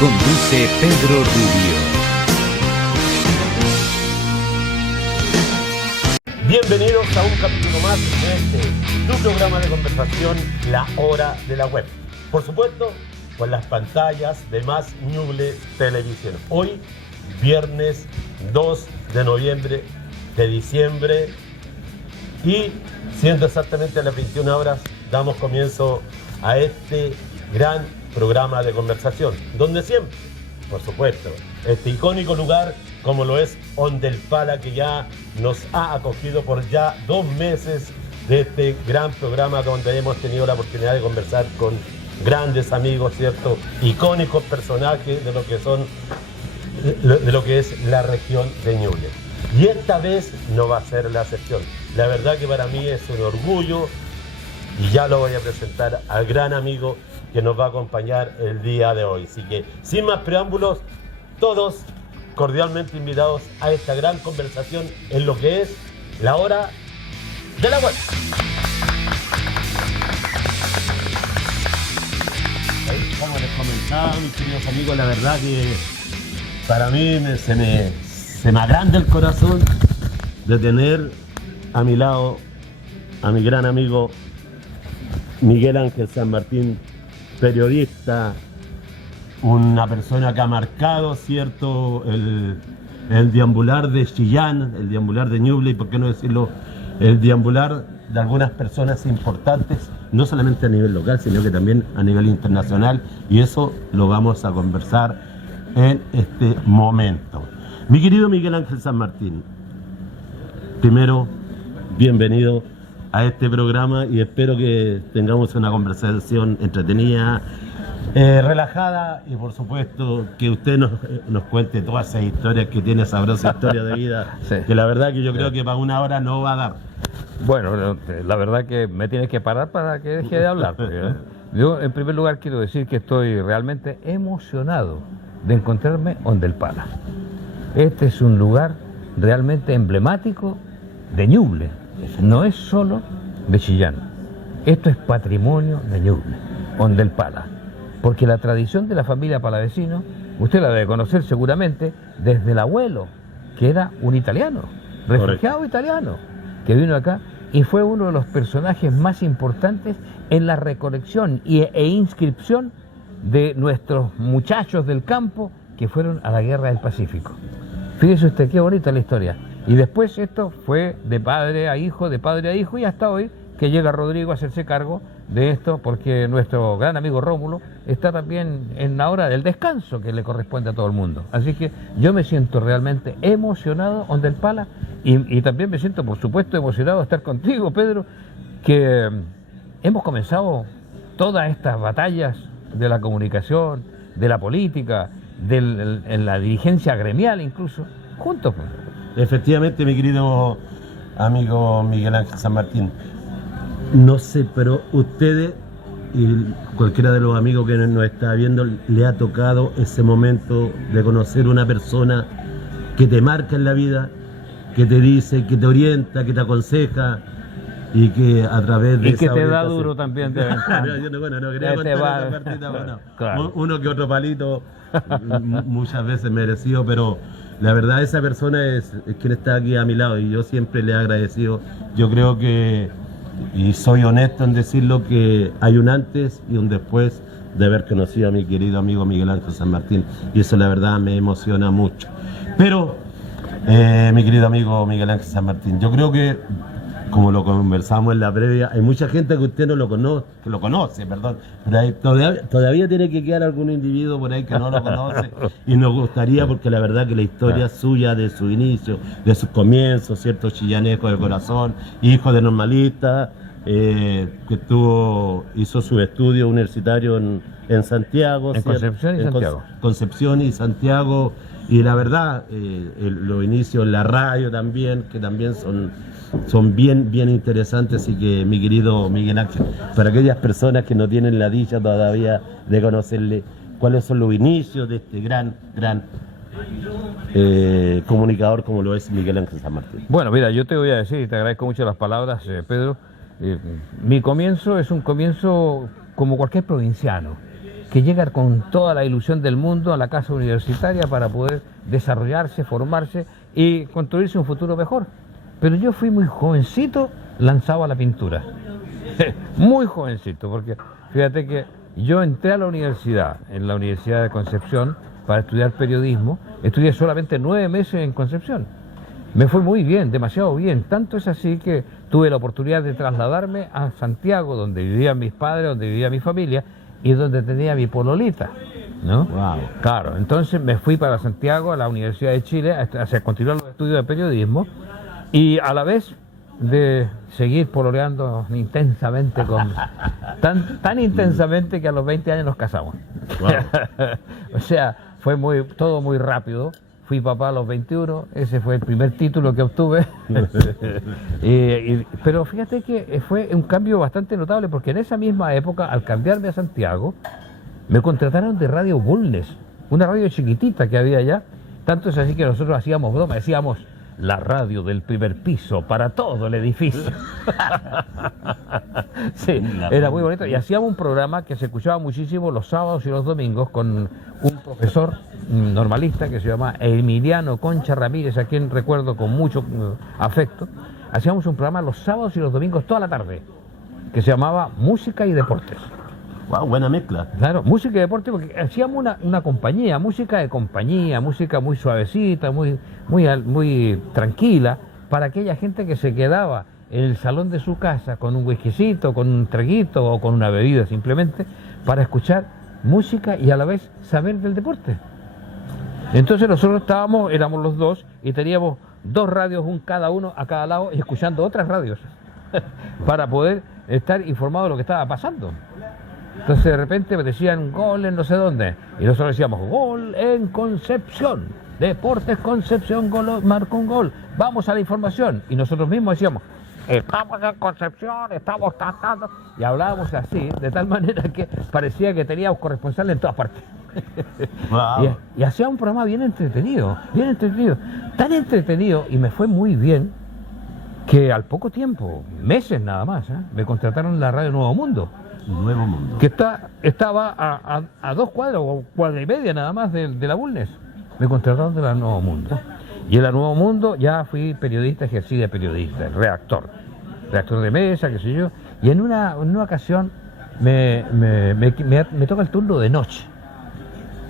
Conduce Pedro Rubio. Bienvenidos a un capítulo más de tu programa de conversación, La Hora de la Web. Por supuesto, con las pantallas de Más Ñuble Televisión. Hoy, viernes 2 de noviembre de diciembre, y siendo exactamente a las 21 horas, damos comienzo a este gran programa de conversación, donde siempre, por supuesto, este icónico lugar como lo es Onde el Pala, que ya nos ha acogido por ya 2 meses de este gran programa donde hemos tenido la oportunidad de conversar con grandes amigos, ¿cierto? Icónicos personajes de lo que son, de lo que es la región de Ñuble. Y esta vez no va a ser la excepción. La verdad que para mí es un orgullo, y ya lo voy a presentar al gran amigo que nos va a acompañar el día de hoy. Así que, sin más preámbulos, todos cordialmente invitados a esta gran conversación en lo que es La Hora de la Web. Como les comentaba, mis queridos amigos, la verdad que para mí se me agranda el corazón de tener a mi lado a mi gran amigo Miguel Ángel San Martín, periodista, una persona que ha marcado, ¿cierto?, el deambular de Chillán, el deambular de Ñuble, y por qué no decirlo, el deambular de algunas personas importantes, no solamente a nivel local, sino que también a nivel internacional, y eso lo vamos a conversar en este momento. Mi querido Miguel Ángel San Martín, primero, bienvenido a este programa y espero que tengamos una conversación entretenida, relajada, y por supuesto que usted nos cuente todas esas historias que tiene, sabrosa historia de vida, sí, que la verdad que yo creo que para una hora no va a dar. Bueno, la verdad que me tienes que parar para que deje de hablar. Yo, en primer lugar, quiero decir que estoy realmente emocionado de encontrarme Onde el Pala. Este es un lugar realmente emblemático de Ñuble, no es solo de Chillán. Esto es patrimonio de Ñuble, Onde el Pala, porque la tradición de la familia Palavecino, usted la debe conocer seguramente desde el abuelo, que era un italiano, refugiado italiano, que vino acá y fue uno de los personajes más importantes en la recolección e inscripción de nuestros muchachos del campo que fueron a la Guerra del Pacífico. Fíjese usted qué bonita la historia. Y después esto fue de padre a hijo, y hasta hoy que llega Rodrigo a hacerse cargo de esto, porque nuestro gran amigo Rómulo está también en la hora del descanso que le corresponde a todo el mundo. Así que yo me siento realmente emocionado, Onde el Pala, y también me siento, por supuesto, emocionado de estar contigo, Pedro, que hemos comenzado todas estas batallas de la comunicación, de la política, en la dirigencia gremial incluso, juntos. Efectivamente, mi querido amigo Miguel Ángel San Martín, no sé, pero ustedes y cualquiera de los amigos que nos está viendo, le ha tocado ese momento de conocer una persona que te marca en la vida, que te dice, que te orienta, que te aconseja, y que a través de y que te da duro también de vez en cuando. Bueno, no quería contar esa partita, bueno, claro, uno que otro palito muchas veces merecido, pero la verdad esa persona es quien está aquí a mi lado, y yo siempre le he agradecido. Yo creo que, y soy honesto en decirlo, que hay un antes y un después de haber conocido a mi querido amigo Miguel Ángel San Martín, y eso la verdad me emociona mucho. Pero, mi querido amigo Miguel Ángel San Martín, yo creo que, como lo conversamos en la previa, hay mucha gente que usted no lo conoce, pero todavía tiene que quedar algún individuo por ahí que no lo conoce, y nos gustaría, porque la verdad que la historia suya, de su inicio, de sus comienzos, cierto, chillanesco de corazón, hijo de normalista, que hizo su estudio universitario en Santiago, en Concepción y Santiago. Concepción y Santiago, y la verdad, los inicios en la radio también, que también son bien interesantes. Así que, mi querido Miguel Ángel, para aquellas personas que no tienen la dicha todavía de conocerle, ¿cuáles son los inicios de este gran comunicador como lo es Miguel Ángel San Martín? Bueno, mira, yo te voy a decir, y te agradezco mucho las palabras, Pedro. Mi comienzo es un comienzo como cualquier provinciano. que llega con toda la ilusión del mundo a la casa universitaria para poder desarrollarse, formarse y construirse un futuro mejor. Pero yo fui muy jovencito lanzado a la pintura. Muy jovencito, porque fíjate que yo entré a la universidad, en la Universidad de Concepción, para estudiar periodismo. Estudié solamente 9 meses en Concepción. Me fue muy bien, demasiado bien. Tanto es así que tuve la oportunidad de trasladarme a Santiago, donde vivían mis padres, donde vivía mi familia y donde tenía mi pololita, ¿no? Wow. Claro, entonces me fui para Santiago, a la Universidad de Chile, a continuar los estudios de periodismo y a la vez de seguir pololeando intensamente tan intensamente que a los 20 años nos casamos. Wow. O sea, fue todo muy rápido. Fui papá a los 21, ese fue el primer título que obtuve. Pero fíjate que fue un cambio bastante notable, porque en esa misma época, al cambiarme a Santiago, me contrataron de Radio Bulnes, una radio chiquitita que había allá. Tanto es así que nosotros hacíamos broma, decíamos la radio del primer piso para todo el edificio. Sí, era muy bonito. Y hacíamos un programa que se escuchaba muchísimo los sábados y los domingos con un profesor normalista que se llama Emiliano Concha Ramírez, a quien recuerdo con mucho afecto. Hacíamos un programa los sábados y los domingos toda la tarde que se llamaba Música y Deportes. Wow, buena mezcla. Claro, música y deporte, porque hacíamos una compañía, música de compañía, música muy suavecita, muy tranquila, para aquella gente que se quedaba en el salón de su casa con un whiskycito, con un traguito o con una bebida simplemente, para escuchar música y a la vez saber del deporte. Entonces nosotros éramos los dos y teníamos 2 radios, cada uno a cada lado, y escuchando otras radios para poder estar informado de lo que estaba pasando. Entonces de repente me decían gol en no sé dónde y nosotros decíamos gol en Concepción, Deportes Concepción marcó un gol, vamos a la información, y nosotros mismos decíamos estamos en Concepción, estamos tratando, y hablábamos así, de tal manera que parecía que teníamos corresponsal en todas partes. Wow. Y hacía un programa bien entretenido, tan entretenido, y me fue muy bien que al poco tiempo, meses nada más, me contrataron en la radio Nuevo Mundo. Nuevo Mundo. Que estaba a 2 cuadras o 1,5 cuadras nada más de la Bulnes. Me contrataron de la Nuevo Mundo. Y en la Nuevo Mundo ya fui periodista, ejercí de periodista, redactor de mesa, qué sé yo. Y en una ocasión me toca el turno de noche.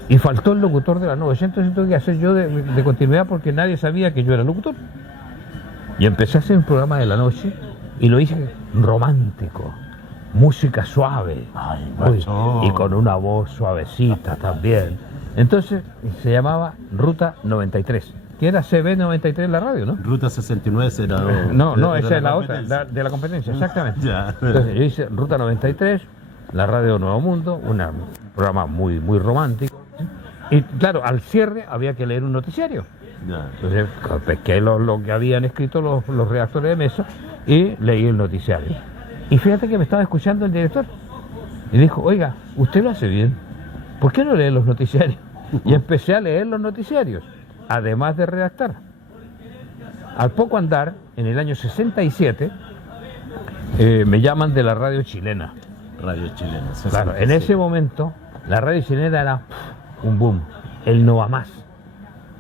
Y faltó el locutor de la noche. Entonces tuve que hacer yo de continuidad porque nadie sabía que yo era locutor. Y empecé a hacer un programa de la noche y lo hice romántico. Música suave. Ay, y con una voz suavecita también. Entonces se llamaba Ruta 93, que era CB93 la radio, ¿no? Ruta 69 será. No, esa es la otra, de la competencia, exactamente. Ya. Entonces yo hice Ruta 93, la radio Nuevo Mundo, un programa muy romántico. Y claro, al cierre había que leer un noticiario. Ya. Entonces pesqué lo que habían escrito los redactores de mesa y leí el noticiario. Y fíjate que me estaba escuchando el director y dijo, oiga, usted lo hace bien, ¿por qué no lee los noticiarios? Y empecé a leer los noticiarios, además de redactar. Al poco andar, en el año 67, me llaman de la radio chilena. Radio chilena. Claro, en ese momento, la radio chilena era un boom, el no va más.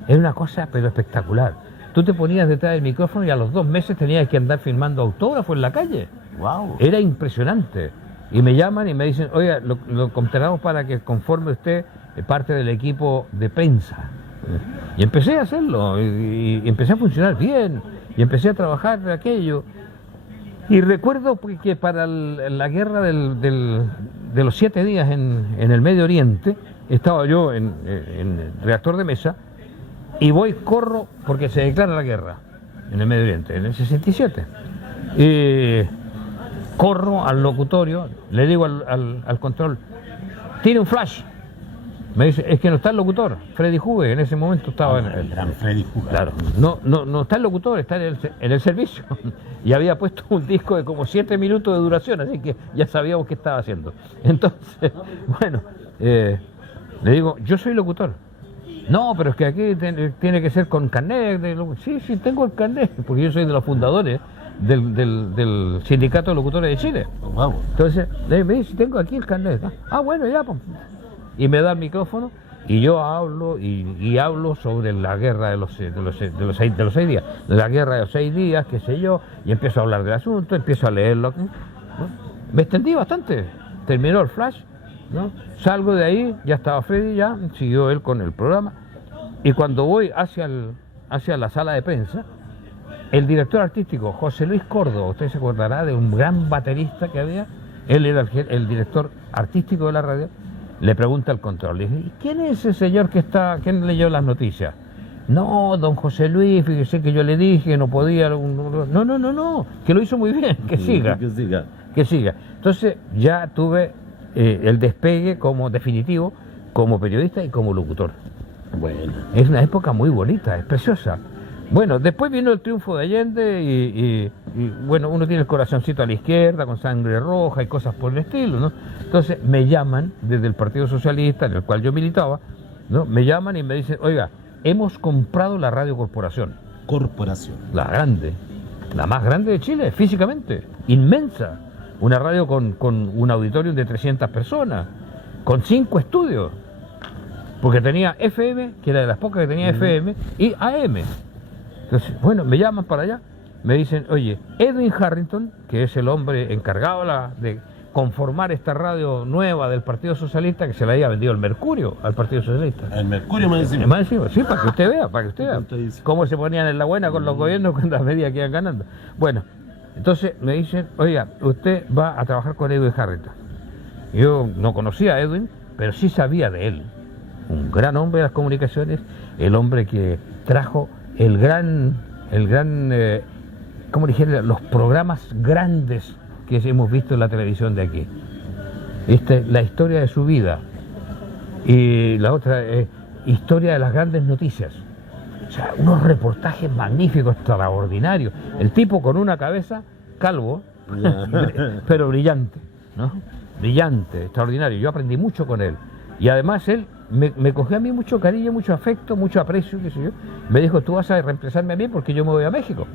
Era una cosa pero espectacular. Tú te ponías detrás del micrófono y a los 2 meses tenías que andar firmando autógrafos en la calle. Wow. Era impresionante. Y me llaman y me dicen, oiga, lo contratamos para que conforme usted parte del equipo de prensa. Y empecé a hacerlo, y empecé a funcionar bien, y empecé a trabajar de aquello. Y recuerdo que para la guerra de los 7 días en el Medio Oriente, estaba yo en redactor de mesa, y corro, porque se declara la guerra en el Medio Oriente, en el 67. Corro al locutorio, le digo al control, tire un flash. Me dice, es que no está el locutor, Freddy Juve, en ese momento estaba en el gran Freddy Juve. Claro, no está el locutor, está en el servicio. Y había puesto un disco de como 7 minutos de duración, así que ya sabíamos qué estaba haciendo. Entonces, bueno, le digo, yo soy locutor. No, pero es que aquí tiene que ser con carnet. Sí, tengo el carnet, porque yo soy de los fundadores del Sindicato de Locutores de Chile. Wow. Entonces me dice, tengo aquí el carnet. Ah, bueno, ya, pues. y me da el micrófono y yo hablo y hablo sobre la guerra de los 6 días, la guerra de los 6 días, qué sé yo, y empiezo a hablar del asunto, empiezo a leerlo, ¿no? Me extendí bastante, terminó el flash, ¿no? Salgo de ahí, ya estaba Freddy, ya siguió él con el programa, y cuando voy hacia la sala de prensa, el director artístico, José Luis Córdoba, usted se acordará de un gran baterista que había, él era el director artístico de la radio, le pregunta al control, le dice, ¿y quién es ese señor quién leyó las noticias? No, don José Luis, fíjese que yo le dije que no podía, no, que lo hizo muy bien, que siga. Que siga. Entonces ya tuve el despegue como definitivo, como periodista y como locutor. Bueno. Es una época muy bonita, es preciosa. Bueno, después vino el triunfo de Allende y bueno, uno tiene el corazoncito a la izquierda con sangre roja y cosas por el estilo, ¿no? Entonces me llaman desde el Partido Socialista, en el cual yo militaba, ¿no? Me llaman y me dicen, oiga, hemos comprado la Radio Corporación. Corporación. La grande, la más grande de Chile, físicamente, inmensa. Una radio con un auditorium de 300 personas, con 5 estudios, porque tenía FM, que era de las pocas que tenía FM, y AM. Entonces, bueno, me llaman para allá, me dicen, oye, Edwin Harrington, que es el hombre encargado de conformar esta radio nueva del Partido Socialista, que se le había vendido el Mercurio al Partido Socialista. El Mercurio más encima. Más encima, sí, para que usted vea cómo se ponían en la buena con los gobiernos con las medidas que iban ganando. Bueno, entonces me dicen, oiga, usted va a trabajar con Edwin Harrington. Yo no conocía a Edwin, pero sí sabía de él. Un gran hombre de las comunicaciones, el hombre que trajo el gran, ¿cómo dijera? Los programas grandes que hemos visto en la televisión de aquí. La historia de su vida. Y la otra, historia de las grandes noticias. O sea, unos reportajes magníficos, extraordinarios. El tipo con una cabeza, calvo, pero brillante, ¿no? Brillante, extraordinario. Yo aprendí mucho con él. Y además él me cogió a mí mucho cariño, mucho afecto, mucho aprecio, qué sé yo. Me dijo, tú vas a reemplazarme a mí porque yo me voy a México.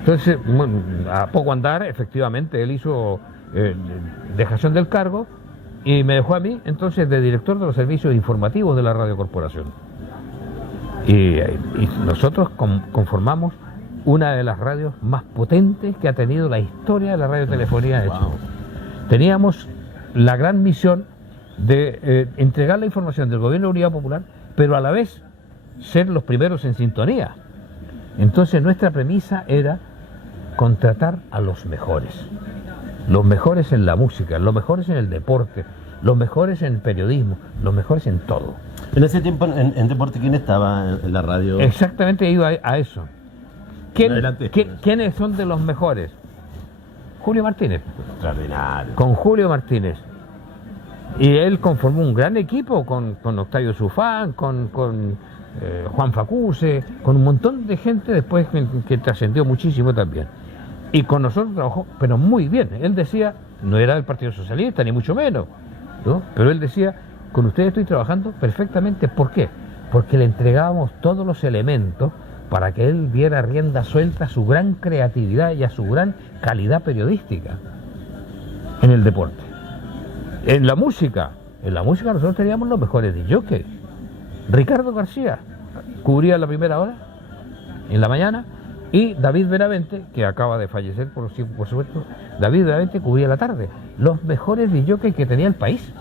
Entonces, bueno, a poco andar, efectivamente, él hizo dejación del cargo y me dejó a mí, entonces, de director de los servicios informativos de la Radio Corporación. Y nosotros conformamos una de las radios más potentes que ha tenido la historia de la radiotelefonía de Chile. Teníamos la gran misión de entregar la información del gobierno de Unidad Popular, pero a la vez ser los primeros en sintonía. Entonces nuestra premisa era contratar a los mejores en la música, los mejores en el deporte, los mejores en el periodismo, los mejores en todo. En ese tiempo en deporte, ¿quién estaba en la radio? Exactamente, iba a eso. ¿Quiénes son de los mejores? Julio Martínez. Extraordinario. Con Julio Martínez. Y él conformó un gran equipo con Octavio Zufán, con Juan Facuse, con un montón de gente después que trascendió muchísimo también. Y con nosotros trabajó, pero muy bien. Él decía, no era del Partido Socialista, ni mucho menos, ¿no? Pero él decía, con ustedes estoy trabajando perfectamente. ¿Por qué? Porque le entregábamos todos los elementos para que él diera rienda suelta a su gran creatividad y a su gran calidad periodística en el deporte. En la música nosotros teníamos los mejores DJs. Ricardo García cubría la primera hora en la mañana y David Benavente, que acaba de fallecer por supuesto, David Benavente cubría la tarde. Los mejores DJs que tenía el país.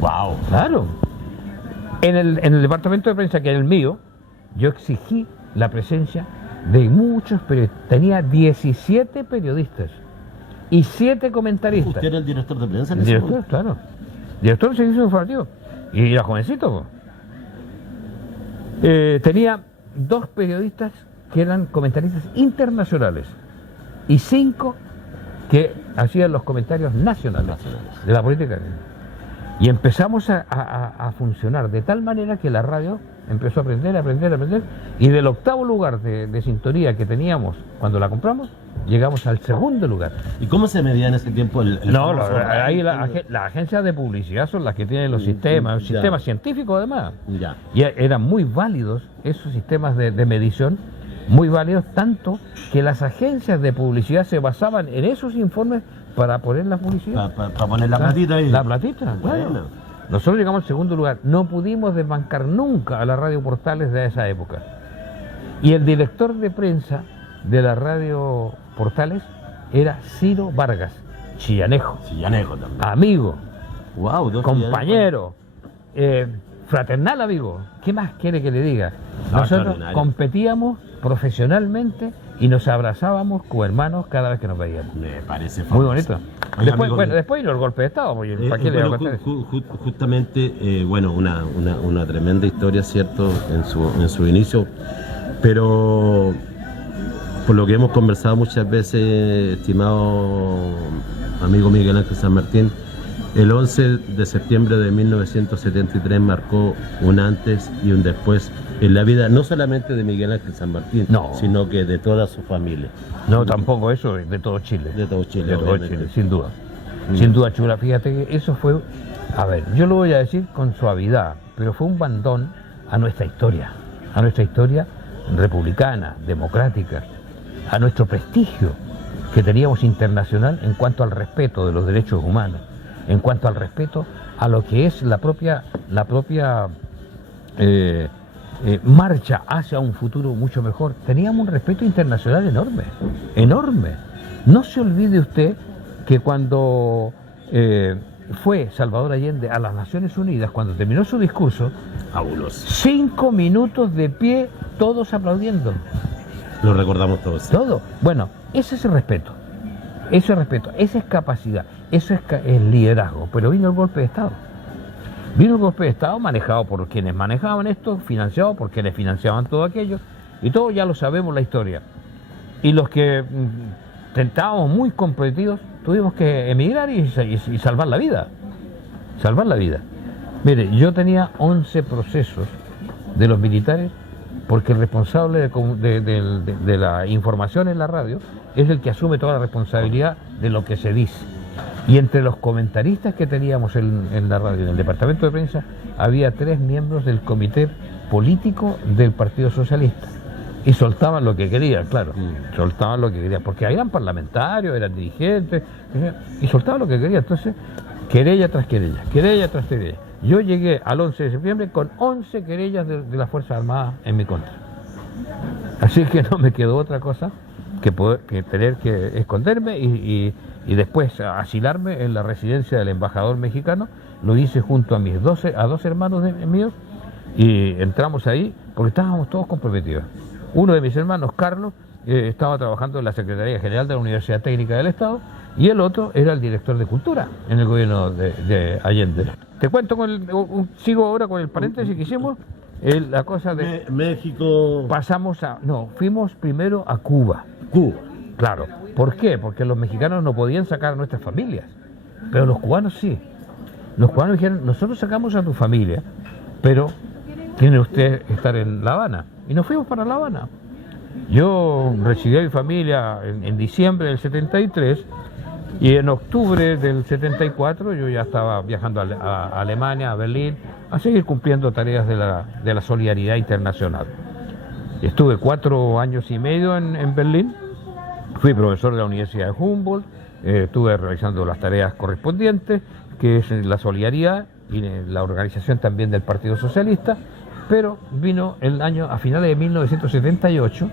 ¡Wow! Claro. En el departamento de prensa, que era el mío, yo exigí la presencia de muchos periodistas. Tenía 17 periodistas y 7 comentaristas. ¿Usted era el director de prensa? Director, claro. Director del servicio informativo. Y era jovencito. Tenía 2 periodistas que eran comentaristas internacionales y 5 que hacían los comentarios nacionales de la política. Y empezamos a funcionar de tal manera que la radio empezó a aprender, y del 8º lugar de sintonía que teníamos cuando la compramos, llegamos al 2º lugar. ¿Y cómo se medía en ese tiempo ahí las agencias de publicidad son las que tienen los sistemas, sistemas científicos además. Ya. Y eran muy válidos esos sistemas de medición, muy válidos, tanto que las agencias de publicidad se basaban en esos informes para poner la publicidad. Para poner la platita ahí. La platita, bueno. claro. Nosotros llegamos al segundo lugar. No pudimos desbancar nunca a la radio Portales de esa época. Y el director de prensa de la radio Portales era Ciro Vargas, chillanejo. Chillanejo también. Amigo, Wow, compañero, fraternal amigo. ¿Qué más quiere que le diga? No, Nosotros extraordinario. competíamos profesionalmente y nos abrazábamos como hermanos cada vez que nos veíamos. Me parece Muy fabuloso. bonito. Oiga, Después, amigo, bueno, después vino el golpe de Estado. Pues, ¿para qué le voy a bueno, contar eso? justamente, bueno, una tremenda historia, ¿cierto? En su inicio, pero por lo que hemos conversado muchas veces, estimado amigo Miguel Ángel San Martín, el 11 de septiembre de 1973 marcó un antes y un después en la vida, no solamente de Miguel Ángel San Martín, No. sino que de toda su familia, No, tampoco eso, de todo Chile. de todo Chile. De todo obviamente. Chile, sin duda. Sin duda, Chula, fíjate que eso fue, a ver, yo lo voy a decir con suavidad, pero fue un bandón a nuestra historia republicana, democrática, a nuestro prestigio que teníamos internacional en cuanto al respeto de los derechos humanos, en cuanto al respeto a lo que es la propia marcha hacia un futuro mucho mejor. Teníamos un respeto internacional enorme, enorme. No se olvide usted que cuando fue Salvador Allende a las Naciones Unidas, cuando terminó su discurso, Fabuloso. 5 minutos de pie, todos aplaudiendo, Lo recordamos todos. todo. Bueno, ese es el respeto, eso es respeto, esa es capacidad, eso es liderazgo. Pero vino el golpe de Estado. Vino el golpe de Estado manejado por quienes manejaban esto, financiado por quienes financiaban todo aquello, y todos ya lo sabemos la historia. Y los que estábamos muy comprometidos, tuvimos que emigrar y salvar la vida. Salvar la vida. Mire, yo tenía 11 procesos de los militares porque el responsable de la información en la radio es el que asume toda la responsabilidad de lo que se dice. Y entre los comentaristas que teníamos en la radio, en el departamento de prensa, había 3 miembros del comité político del Partido Socialista. Y soltaban lo que querían, claro, soltaban lo que querían, porque eran parlamentarios, eran dirigentes, y soltaban lo que querían. Entonces, querella tras querella, querella tras querella. Yo llegué al 11 de septiembre con 11 querellas de las Fuerzas Armadas en mi contra. Así que no me quedó otra cosa que tener que esconderme y después asilarme en la residencia del embajador mexicano. Lo hice junto a dos hermanos míos y entramos ahí porque estábamos todos comprometidos. Uno de mis hermanos, Carlos, estaba trabajando en la Secretaría General de la Universidad Técnica del Estado y el otro era el director de Cultura en el gobierno de Allende. Te cuento, sigo ahora con el paréntesis que hicimos, la cosa de... México... fuimos primero a Cuba. Cuba. Claro. ¿Por qué? Porque los mexicanos no podían sacar a nuestras familias, pero los cubanos sí. Los cubanos dijeron, nosotros sacamos a tu familia, pero tiene usted que estar en La Habana. Y nos fuimos para La Habana. Yo recibí a mi familia en diciembre del 73 y en octubre del 74 yo ya estaba viajando a Alemania, a Berlín, a seguir cumpliendo tareas de la solidaridad internacional. Estuve 4 años y medio en Berlín, fui profesor de la Universidad de Humboldt, estuve realizando las tareas correspondientes, que es la solidaridad y la organización también del Partido Socialista, pero vino el año, a finales de 1978,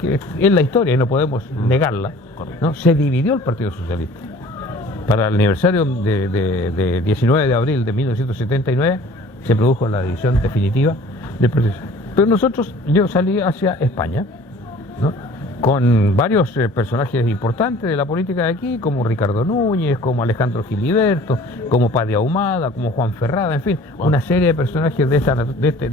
que es la historia y no podemos negarla, ¿no? Se dividió el Partido Socialista. Para el aniversario de 19 de abril de 1979 se produjo la división definitiva del Partido Socialista. Pero yo salí hacia España, ¿no? Con varios personajes importantes de la política de aquí, como Ricardo Núñez, como Alejandro Giliberto, como Padre Ahumada, como Juan Ferrada, en fin, una serie de personajes de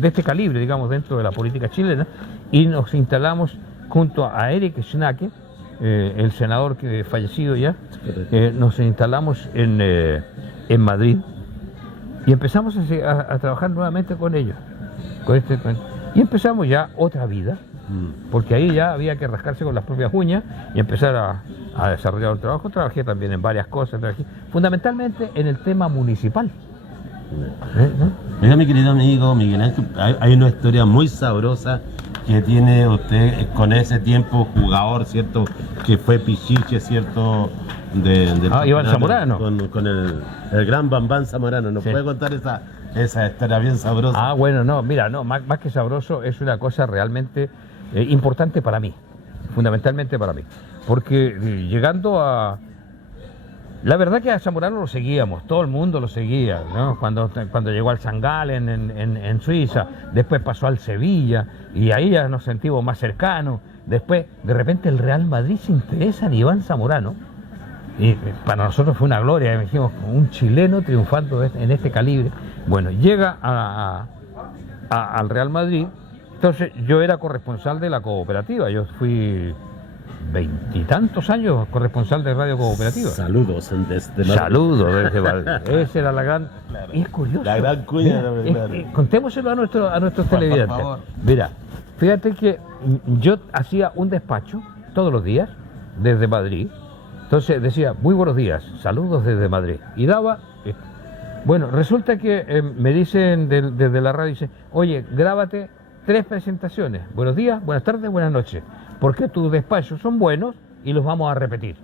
este calibre, digamos, dentro de la política chilena, y nos instalamos junto a Eric Schnake, el senador que fallecido ya, nos instalamos en Madrid y empezamos a trabajar nuevamente con ellos, y empezamos ya otra vida. Porque ahí ya había que rascarse con las propias uñas y empezar a desarrollar un trabajo. Trabajé también en varias cosas, fundamentalmente en el tema municipal. Mira, mi querido amigo Miguel Ángel, hay una historia muy sabrosa que tiene usted con ese tiempo jugador, ¿cierto? Que fue Pichiche, ¿cierto? Iván Zamorano. Con el gran Bambán Zamorano. ¿Nos puede contar esa historia bien sabrosa? Bueno, no, mira, no, más que sabroso, es una cosa realmente importante para mí, fundamentalmente para mí. Porque llegando a... La verdad que a Zamorano lo seguíamos, todo el mundo lo seguía, ¿no? Cuando llegó al St. Gallen en Suiza, después pasó al Sevilla y ahí ya nos sentimos más cercanos. Después, de repente, el Real Madrid se interesa en Iván Zamorano y para nosotros fue una gloria, dijimos, un chileno triunfando en este calibre. Bueno, llega al Real Madrid, entonces yo era corresponsal de la cooperativa, yo fui... 20 años corresponsal de Radio Cooperativa. Saludos desde Madrid. Saludos desde Madrid. Esa era la gran... Claro. Y es curioso. La gran cuña. Contémoselo a nuestros televidentes. Por favor. Mira, fíjate que yo hacía un despacho todos los días desde Madrid. Entonces decía, muy buenos días, saludos desde Madrid. Y daba... Bueno, resulta que me dicen desde la radio, dice, oye, grábate 3 presentaciones. Buenos días, buenas tardes, buenas noches. Porque tus despachos son buenos y los vamos a repetir.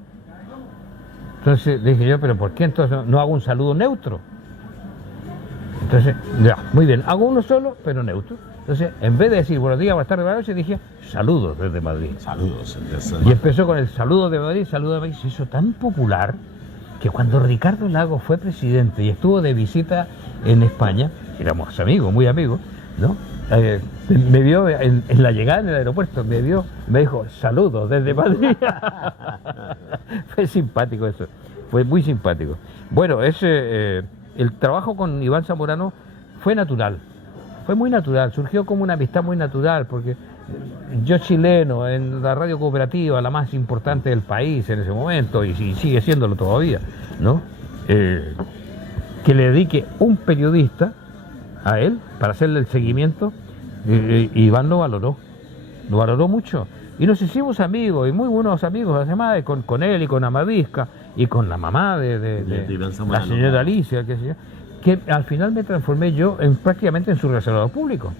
Entonces dije yo, pero ¿por qué entonces no hago un saludo neutro? Entonces, ya, muy bien, hago uno solo, pero neutro. Entonces, en vez de decir buenos días, buenas tardes, buenas noches, dije saludos desde Madrid. Saludos desde Madrid. Y empezó con el saludo de Madrid, saludo de Madrid. Se hizo tan popular que cuando Ricardo Lagos fue presidente y estuvo de visita en España, éramos amigos, muy amigos, ¿no? Me vio en la llegada en el aeropuerto, me dijo saludos desde Madrid. Fue simpático eso, fue muy simpático. Bueno, el trabajo con Iván Zamorano fue natural, fue muy natural, surgió como una amistad muy natural, porque yo chileno en la radio cooperativa, la más importante del país en ese momento, y sigue siéndolo todavía, ¿no? Que le dedique un periodista a él para hacerle el seguimiento, Iván lo valoró mucho y nos hicimos amigos y muy buenos amigos además con él y con Amavisca y con la mamá de la señora Alicia, que al final me transformé yo prácticamente en su reservador público.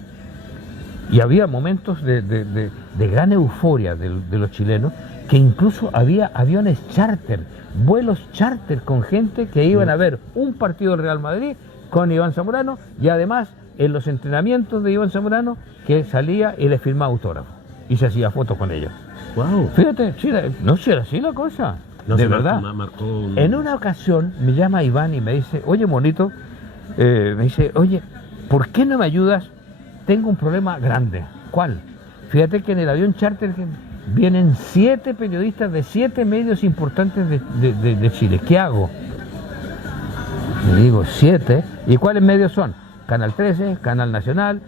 Y había momentos de gran euforia de los chilenos, que incluso había aviones charter, vuelos charter con gente que iban a ver un partido del Real Madrid con Iván Zamorano, y además en los entrenamientos de Iván Zamorano, que salía y le firmaba autógrafos y se hacía fotos con ellos. Wow. Fíjate, no era así la cosa, de verdad. En una ocasión me llama Iván y me dice, oye, monito, oye, ¿por qué no me ayudas? Tengo un problema grande. ¿Cuál? Fíjate que en el avión charter vienen 7 periodistas de 7 medios importantes de Chile. ¿Qué hago? Le digo, 7. ¿Y cuáles medios son? Canal 13, Canal Nacional,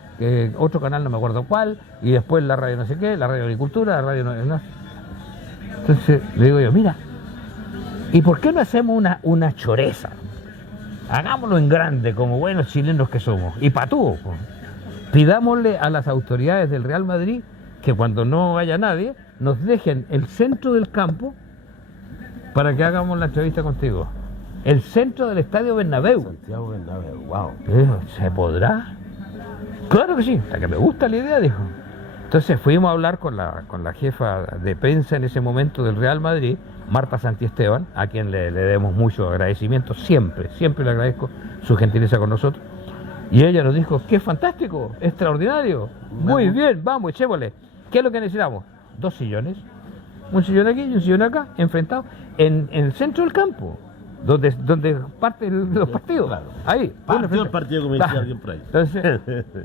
otro canal no me acuerdo cuál, y después la radio no sé qué, la radio Agricultura, la radio no. Entonces le digo yo, mira, ¿y por qué no hacemos una choreza? Hagámoslo en grande, como buenos chilenos que somos, y patúo. Pidámosle a las autoridades del Real Madrid que cuando no haya nadie, nos dejen el centro del campo para que hagamos la entrevista contigo. El centro del Estadio Bernabéu. Santiago Bernabéu, wow. ¿Se podrá? Claro que sí, hasta que me gusta la idea, dijo. Entonces fuimos a hablar con la jefa de prensa en ese momento del Real Madrid, Marta Santiesteban, a quien le debemos mucho agradecimiento, siempre le agradezco su gentileza con nosotros. Y ella nos dijo, ¡qué fantástico! ¡Extraordinario! Muy bien, vamos, echémosle. ¿Qué es lo que necesitamos? 2 sillones. Un sillón aquí y un sillón acá, enfrentados, en el centro del campo, donde parten los partidos. Claro. Ahí. Partió el partido, como decía alguien por ahí. Entonces,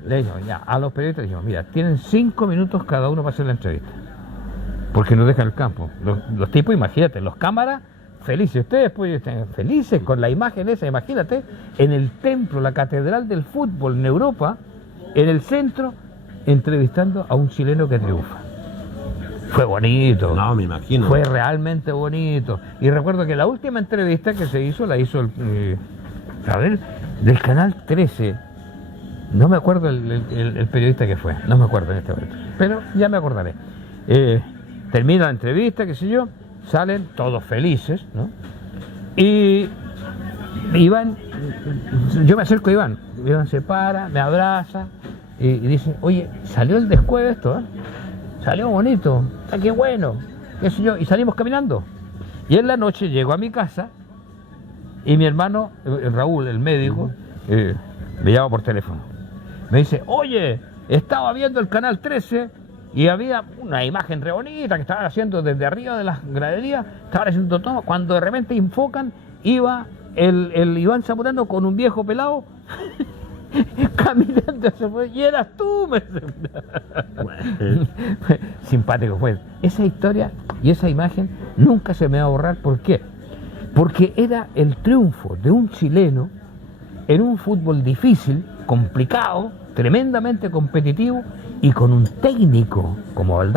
le dijimos, ya, a los periodistas dijimos, mira, tienen 5 minutos cada uno para hacer la entrevista. Porque nos dejan el campo. Los tipos, imagínate, los cámaras, felices. Ustedes pues están felices con la imagen esa, imagínate, en el templo, la catedral del fútbol en Europa, en el centro, entrevistando a un chileno que triunfa. Fue bonito. No, me imagino. Fue realmente bonito. Y recuerdo que la última entrevista que se hizo, la hizo del Canal 13. No me acuerdo el periodista que fue, no me acuerdo en este momento, pero ya me acordaré. Termina la entrevista, qué sé yo, salen todos felices, ¿no? Y Iván yo me acerco a Iván. Iván se para, me abraza y dice, oye, salió el descueve esto, ¿eh? Salió bonito, está qué bueno, qué sé yo, y salimos caminando. Y en la noche llego a mi casa y mi hermano, Raúl, el médico, me llama por teléfono. Me dice, oye, estaba viendo el canal 13 y había una imagen re bonita que estaban haciendo desde arriba de las graderías, estaban haciendo todo, cuando de repente enfocan, iba el Iván Zamorano con un viejo pelado caminando, y eras tú. Simpático fue. Esa historia y esa imagen nunca se me va a borrar. ¿Por qué? Porque era el triunfo de un chileno en un fútbol difícil, complicado, tremendamente competitivo y con un técnico como Valdano.